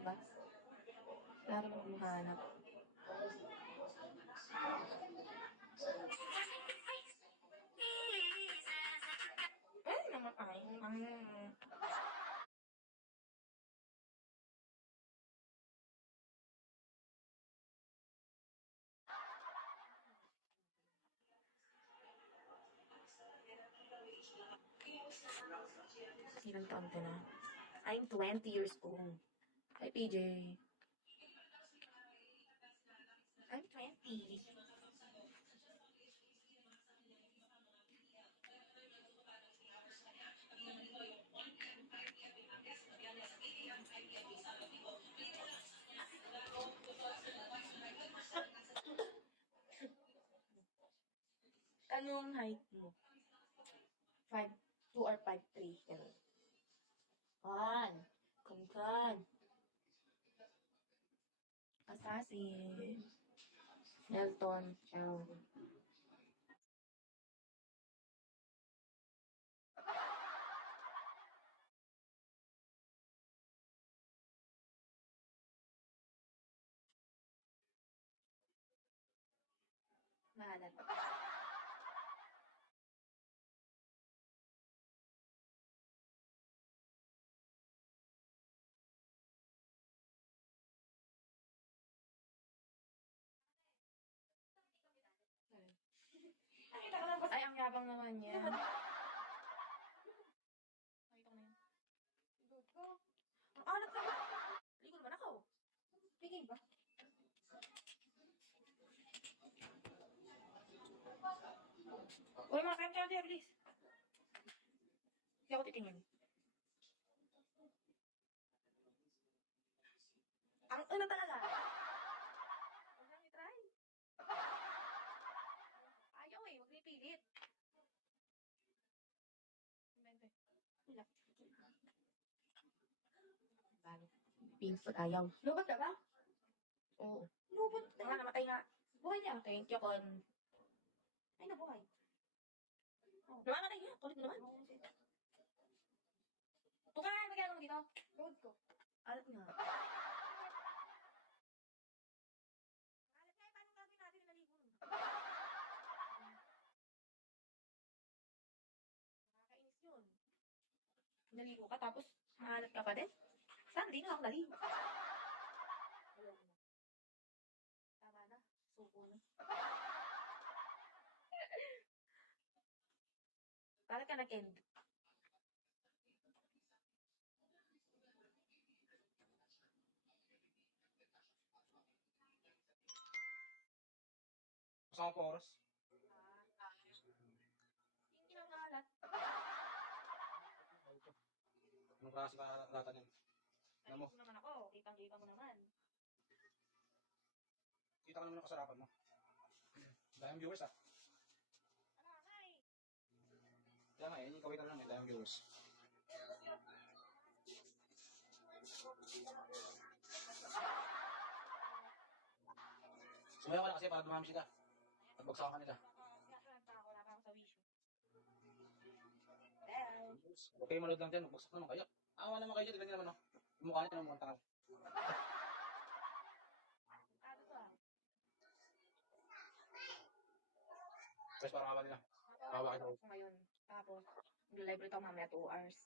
ba? Klaro naman mahanap. Ay, naman ay. Ilang taon ka na? I'm 20 years old. Hi, PJ. I'm 20. Anong height mo? 5'2" or 5'3"? Ganun. Kan. Kan. Assassin. Elton. Chow. Mahalat. Nakita ko lang. Ay, ang yabang naman niya. Nakita ko na yun. Igod ko. Ang alat naman. Ligo naman ako. Piging ba? Uy, mga kain kaya, please. Hindi ako titingin. Ang ano talaga? Huwag nang i-try. Ayaw eh, huwag nipilit. Invento eh. Wala. Balo. Pinis pag ayaw. Lubat ka ba? Oo. Lubat na. Wala, namatay nga. Buhay niya. Thank you, Con. Ay, nabuhay. Oh. Namamatay niya. Kulit mo naman. Tukan, magkano mo dito? Load ko. Alat nga. Alat nga, paano gagawin natin naligo nun? Nakakainis yun. Naligo ka, tapos maalat ka pa din. Saan? Hindi nga ako naligo. Tama na. Suko na. Bakit ka nag-end? Kasama po oras. Hindi lang maalat. Anong klase ka data niyan? Ano mo? Naligo naman ako. Kitang-kita mo naman. Kita ka naman ang kasarapan mo. Dahil viewers ah. Ano nga eh. Kaya nga, yun yung kawita lang eh, dahil viewers. Sumayaw ka na kasi para dumami sila. Pagbagsakan ka nila. Wala pa ako sa wish. Hello. Huwag kayo manood lang dyan, magbagsak naman kayo. Awa naman kayo dyan, tignan nyo naman oh. Yung mukha nyo naman takal. Ano to ah? Guys, parang awa nila. Awa kayo. Ngayon. Tapos, live ulit ako mamaya 2 hours.